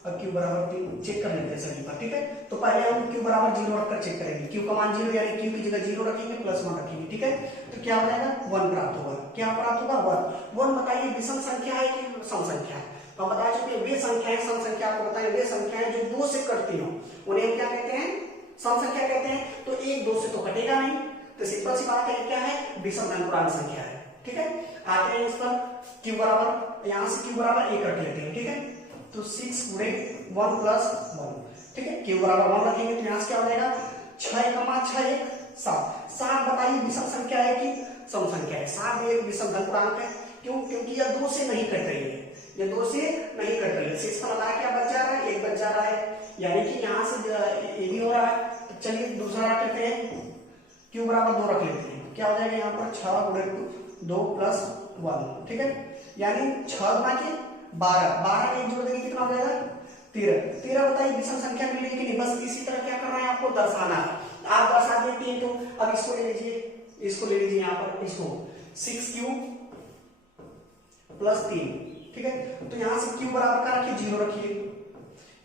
और q बराबर 3, चेक कर लेते हैं सभी पर, ठीक है। तो पहले हम q बराबर 0 रखकर चेक करेंगे, q का मान 0 यानी q की जगह 0 रखेंगे, +1 रखेंगे, ठीक है। तो क्या हो जाएगा 1 प्राप्त होगा, क्या प्राप्त होगा 1 बताइए विषम संख्या है कि सम संख्या है, तो हम बता चुके वे संख्याएं, सम संख्या आपको बताएं, वे संख्याएं जो 2 से कटती हो उन्हें हम क्या कहते हैं, सम संख्या कहते हैं। तो 1 2 से तो कटेगा नहीं, तो सिंपल सी बात है क्या है विषम धनपूर्णांक संख्या है, ठीक है। आते हैं इस पर, q बराबर, यहां से q बराबर 1 रख लेते हैं, ठीक है। तो 6 गुणे 1 + 1, ठीक है, q बराबर 1 रखेंगे तो यहां से क्या हो जाएगा 6 कमा 6 1 7, 7 बताइए विषम संख्या है कि सम संख्या है, 7 भी एक विषम धनपूर्णांक है, क्यों, क्योंकि यह 2 से नहीं कट रही है, ये 2 से नहीं कट रही है, शेषफल हमारा क्या बच जा रहा है 1 बच जा रहा है, यानी कि यहाँ से ये भी हो रहा है। तो चलिए दूसरा रख लेते हैं, q बराबर 2 रख लेते हैं, क्या हो जाएगा यहाँ पर 6 गुणे 2 + 1, ठीक है, यानी 6 गुना के 12, 12 में 1 जोड़ देंगे कितना हो जाएगा 13, 13 बताइए विषम संख्या मिल रही है कि नहीं, बस इसी तरह क्या करना है आपको दर्शाना है, आप दर्शा दिए 3, तो अब इसको ले लीजिए, इसको ले लीजिए यहाँ पर, इसको 6q + 3, ठीक है। तो यहाँ से q बराबर का रखिए 0 रखिए,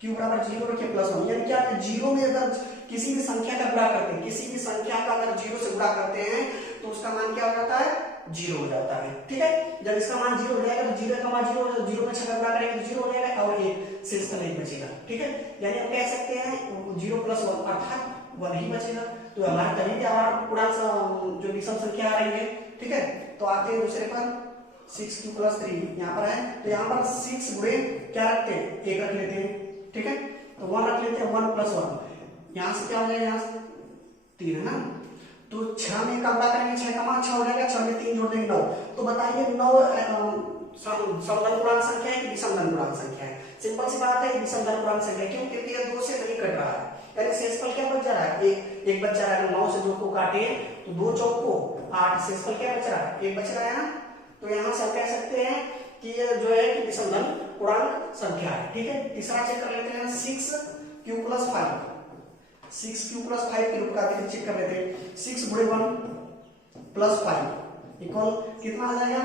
q बराबर 0 रखिए +1, यानी क्या 0 में अगर किसी भी संख्या का गुणा करते हैं, किसी भी संख्या का अगर 0 से गुणा करते हैं तो उसका मान क्या हो जाता है 0 हो जाता है, ठीक है। जब इसका मान 0 हो जाएगा तो 0 का मान 0, 0 में 6 का गुणा करेंगे तो 0 हो जाएगा और 1 शेषफल 1 बचेगा, ठीक है। यानी हम कह सकते हैं 0 + 1 अर्थात 1 ही बचेगा, तो हमारा तभी हमारा पूरा जो विषम संख्या आ रही है, ठीक है। तो आते हैं दूसरे पर, 6 क्यू प्लस 3 यहाँ पर है, तो यहाँ पर 6 गुणे क्या रखते हैं, 1 रख लेते हैं, ठीक है, तो 1 रख लेते हैं, 1 प्लस 1 यहाँ से क्या हो जाएगा, यहाँ से 3 है ना, तो 6 में का गुणा करेंगे, 6 का मान 6 हो जाएगा, 6 में 3 जोड़ देंगे 9, तो बताइए 9 समधन पूर्णांक संख्या है कि विषमधन पूर्णांक संख्या है, सिंपल सी बात है विषमधन पूर्णांक संख्या, क्यों, क्योंकि ये 2 से नहीं कट रहा है, यानी शेषफल क्या बच जा रहा है, एक बच जा रहा है, 9 से 2 को काटे तो 2 चौक को 8, शेषफल क्या बच रहा है, 1 बच रहा है ना, तो यहाँ से हम कह सकते हैं कि ये जो है कि विषमधन पूर्णांक संख्या है, ठीक है। तीसरा चेक कर लेते हैं 6 प्लस 5 के रूप का चेक कर लेते हैं, 6 गुणे 1 प्लस 5 इक्वल कितना आ जाएगा,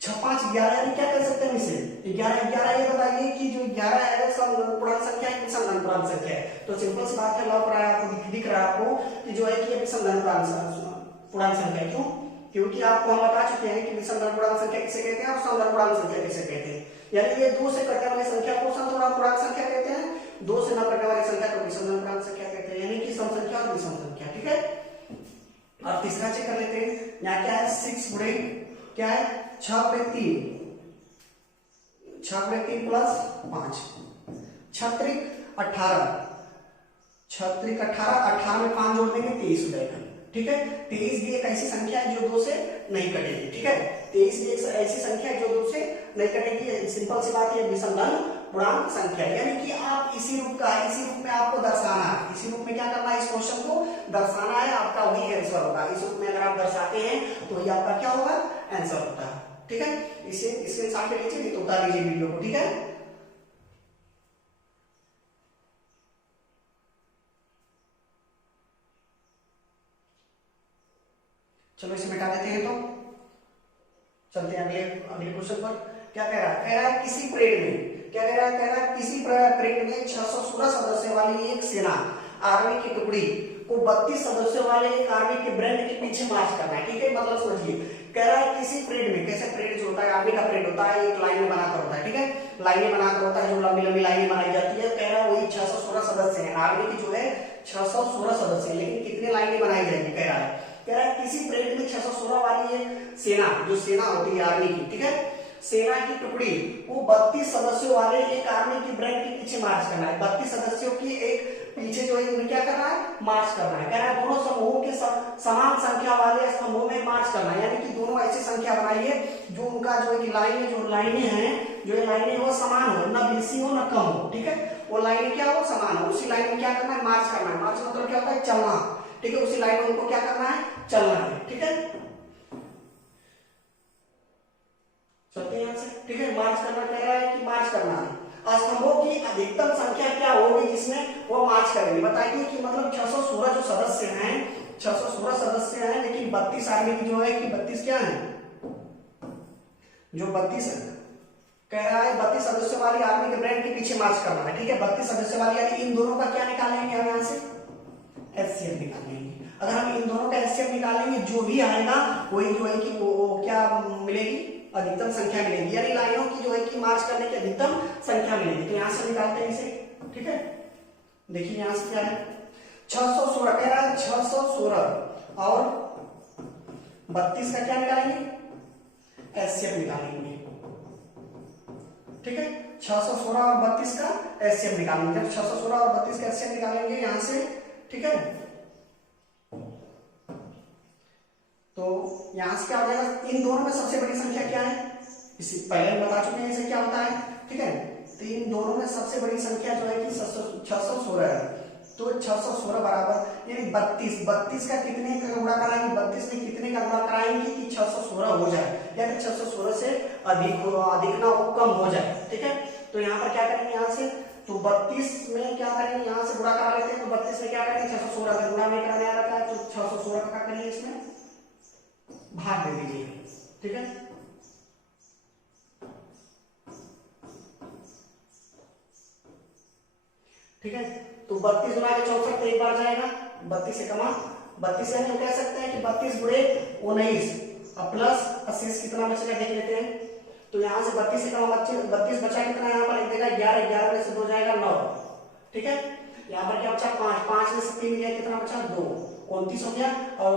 6 5 11, यानी क्या कर सकते हैं इसे 11 ये बताइए कि जो 11 है समधन पूर्णांक संख्या है कि विषमधन पूर्णांक संख्या है, तो सिंपल सी बात है, लॉ पर आपको दिख रहा है आपको कि जो है कि ये विषमधन पूर्णांक संख्या है, क्यों, क्योंकि आपको हम बता चुके हैं कि विषमधन पूर्णांक संख्या किसे कहते हैं और समधन पूर्णांक संख्या किसे कहते हैं, यानी ये 2 से कटने वाली संख्या को समधन पूर्णांक संख्या कहते हैं, 2 से न कटने वाली संख्या को विषमधन पूर्णांक संख्या कहते हैं, यानी कि सम संख्या और विषम संख्या, ठीक है। और तीसरा चेक कर लेते हैं, यहाँ क्या है, 6 गुणे क्या है, 6 गुणे 3 प्लस 5, 6 त्रिक 18, 18 में 5 जोड़ देंगे 23 हो जाएगा, ठीक है। 23 भी एक ऐसी संख्या है जो 2 से नहीं कटेगी, ठीक है, 23 भी एक ऐसी संख्या है जो 2 से नहीं कटेगी, सिंपल सी बात है विषमधन पूर्णांक संख्या, यानी कि आप इसी रूप में आपको दर्शाना है, इसी रूप में क्या करना है, इस क्वेश्चन को दर्शाना है, आपका वही आंसर होगा, इस रूप में अगर आप दर्शाते हैं तो ये आपका क्या होगा, आंसर होता है, ठीक है। इसे स्क्रीनशॉट ले लीजिए, तो उतार लीजिए वीडियो को, ठीक है। चलो इसे मिटा देते हैं, तो चलते हैं अगले क्वेश्चन पर। क्या कह रहा है, कह रहा है किसी परेड में, क्या कह रहा है, कह रहा है किसी परेड में 616 सदस्यों वाली एक सेना आर्मी की टुकड़ी को 32 सदस्यों वाले एक आर्मी के बैंड के पीछे मार्च करना है, ठीक है, मतलब समझिए, कह रहा है किसी परेड में, कैसे परेड जो होता है, आर्मी का परेड होता है, एक लाइन में बनाकर होता है, ठीक है, लाइनें बनाकर होता है, जो लंबी लंबी लाइनें बनाई जाती है, कह रहा है वही 616 सदस्य है, आर्मी की जो है 616 सदस्य, लेकिन कितने लाइनें बनाई जाएंगी, कह रहा है किसी परेड में 616 वाली एक सेना, जो सेना होती है आर्मी की, ठीक है, सेना की टुकड़ी को 32 सदस्यों वाले एक आर्मी की ब्रेड के पीछे मार्च करना है, 32 सदस्यों की एक पीछे जो है उन्हें क्या करना है, मार्च करना है, कह रहा है दोनों समूहों के समान संख्या वाले स्तंभों में मार्च करना है, यानी कि दोनों ऐसी संख्या बनाइए जो उनका जो है कि लाइनें हैं, जो ये लाइनें वो समान हो, ना बेसी हो ना कम हो, ठीक है, वो लाइनें क्या हो, समान हो, उसी लाइन में क्या करना है, मार्च करना है, मार्च मतलब क्या होता है, चलना, ठीक है, उसी लाइन में उनको क्या करना है, चलना है, ठीक है, चलते हैं यहाँ से, ठीक है, मार्च करना, कह रहा है कि मार्च करना है, स्तंभों की अधिकतम संख्या क्या होगी जिसमें वो मार्च करेंगे, बताइए कि मतलब 616 जो सदस्य हैं, 616 सदस्य हैं, लेकिन 32 आर्मी की जो है कि 32 क्या है, जो 32 है, कह रहा है 32 सदस्यों वाली आर्मी के बैंड के पीछे मार्च करना है, ठीक है, 32 सदस्यों वाली, यानी इन दोनों का क्या निकालेंगे हम यहाँ से, एचसीएफ निकालेंगे, अगर हम इन दोनों का एचसीएफ निकालेंगे, जो भी आएगा वही जो है कि वो क्या मिलेगी, अधिकतम संख्या मिलेगी, यानी लाइनों की जो है कि मार्च करने की अधिकतम संख्या मिलेगी, तो यहां से निकालते हैं इसे, ठीक है, देखिए यहां से क्या है, 616 कह रहा है, 616 और 32 का क्या निकालेंगे, एचसीएफ निकालेंगे, ठीक है, 616 और 32 का एचसीएफ निकालेंगे, जब 616 और 32 का एचसीएफ निकालेंगे यहां से, ठीक है, तो यहां से क्या हो जाएगा, इन दोनों में सबसे बड़ी संख्या क्या है, इसी पहले बता चुके हैं इसे क्या होता है, ठीक है, तो इन दोनों में सबसे बड़ी संख्या जो है कि 616 है, तो 616 बराबर यानी 32 का कितने का गुणा कराएंगे, 32 में कितने का गुणा कराएंगे कि 616 हो जाए, यानी 616 से अधिक ना हो, कम हो जाए, ठीक है, तो यहाँ पर क्या करेंगे, यहाँ से तो 32 में क्या करेंगे, यहाँ से गुणा करा लेते हैं, तो 32 में क्या करेंगे, 616 का गुणा में कराने आ रहा है, तो 616 का क्या करेंगे, इसमें भाग दे दीजिए, ठीक है, ठीक है, तो 32 गुना 64 एक बार जाएगा, 32 से कमा 32 यानी हम कह सकते हैं कि 32 गुणे 19 और प्लस शेष कितना बचेगा देख लेते हैं, तो यहाँ से 32 से कमा 32 बचा कितना, यहाँ पर लिख देगा 11, 11 में से 2 जाएगा 9, ठीक है, यहाँ पर क्या बचा 5, 5 में से 3 गया कितना बचा 2, 29 हो गया, और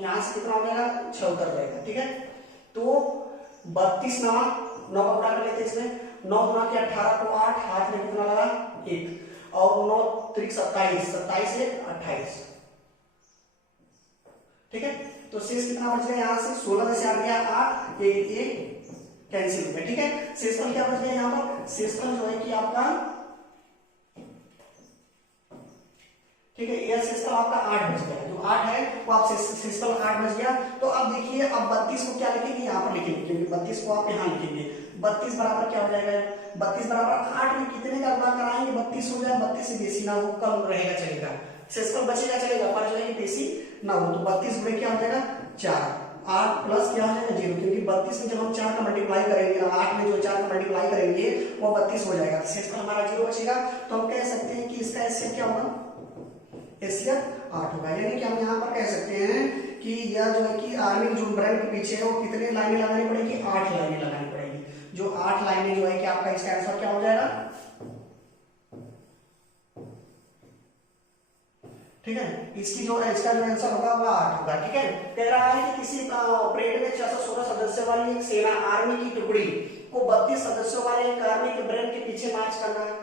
यहाँ से कितना हो जाएगा 6 उतर जाएगा, ठीक है, तो 32 9 9 का गुणा कर लेते हैं इसमें, 9 गुणा के 18 को 8, हाथ में कितना लगा 1, और 9 3 27, 27 से 28, ठीक है। तो शेष कितना बच गया यहाँ से, 16 में से आ गया 8, ये कैंसिल हो गया, ठीक है। शेषफल क्या बच गया यहाँ पर, शेषफल जो है कि आपका, ठीक है, यह शेषफल आपका 8 बच गया, जो 8 है वो आप शेषफल 8 बच गया। तो अब देखिए, अब 32 को क्या लिखेंगे, यहाँ पर लिखेंगे, क्योंकि 32 को आप यहाँ लिखेंगे। 32 बराबर क्या हो जाएगा, 32 बराबर 8 में कितने का गुणा कराएंगे, 32 हो जाए, 32 से बेसी ना हो, कम रहेगा चलेगा, शेषफल बचेगा चलेगा, पर जो है बेसी ना हो। तो 32 गुणे क्या हो जाएगा 4, 8 प्लस क्या हो जाएगा 0, क्योंकि 32 में जब हम 4 का मल्टीप्लाई करेंगे, 8 में जो 4 का मल्टीप्लाई करेंगे वो 32 हो जाएगा, शेषफल हमारा 0 बचेगा। तो हम कह सकते हैं कि इसका एचसीएफ क्या होगा, एचसीएफ 8 होगा। यानी कि हम यहाँ पर कह सकते हैं कि यह जो है कि आर्मी जो ब्रेन के पीछे है वो कितने लाइनें लगानी पड़ेगी, 8 लाइनें लगानी पड़ेगी, जो 8 लाइनें जो है कि आपका इसका आंसर क्या हो जाएगा, ठीक है। इसकी जो इसका जो आंसर होगा वो 8 होगा, ठीक है। कह रहा है कि किसी परेड में 416 सदस्यों वाली एक सेना आर्मी की टुकड़ी को 32 सदस्यों वाले एक आर्मी के ब्रेन के पीछे मार्च करना है।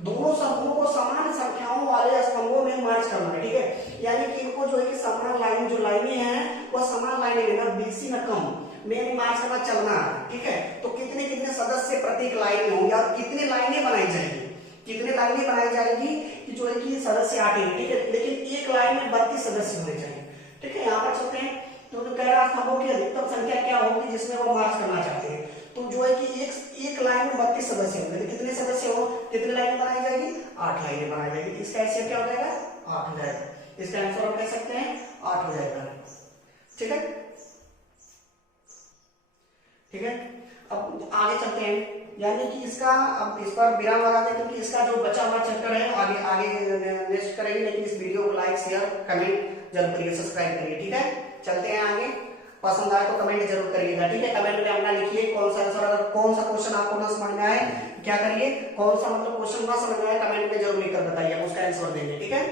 दोनों समूहों को समान संख्याओं वाले स्तंभों में मार्च करना है, ठीक है। यानी कि इनको जो है कि समान लाइन, जो लाइनें हैं वो समान लाइनें, ना बेसी ना कम में मार्च करना, चलना है, ठीक है। तो कितने कितने सदस्य प्रत्येक लाइन में होंगे और कितनी लाइनें बनाई जाएंगी, कितने लाइनें बनाई जाएगी कि जो है कि सदस्य आएंगे, ठीक है। लेकिन एक लाइन में 32 सदस्य होने चाहिए, ठीक है। यहाँ पर चलते हैं, तो जो कह रहा स्तंभों की अधिकतम संख्या क्या होगी जिसमें वो मार्च करना चाहते हैं। तो जो है कि एक लाइन में 32 सदस्य होंगे, तो कितने सदस्य हो, कितनी लाइन बनाई जाएगी, 8 लाइनें बनाई जाएगी। तो इसका आंसर क्या हो जाएगा, 8 हो जाएगा। इसका आंसर हम कह सकते हैं 8 हो जाएगा, ठीक है, ठीक है। अब आगे चलते हैं, यानी कि इसका अब इस पर विराम लगा दें, क्योंकि इसका जो बचा हुआ चैप्टर है आगे आगे नेक्स्ट करेंगे। लेकिन इस वीडियो को लाइक शेयर कमेंट जरूर करिए, सब्सक्राइब करिए, ठीक है। चलते हैं आगे, पसंद आए तो कमेंट जरूर करिएगा, ठीक है। कमेंट में अपना लिखिए कौन सा आंसर, अगर कौन सा क्वेश्चन आपको ना समझ में आए क्या करिए, कौन सा मतलब क्वेश्चन ना समझ में आए कमेंट में जरूर लिखकर बताइए, उसका आंसर देंगे, ठीक है।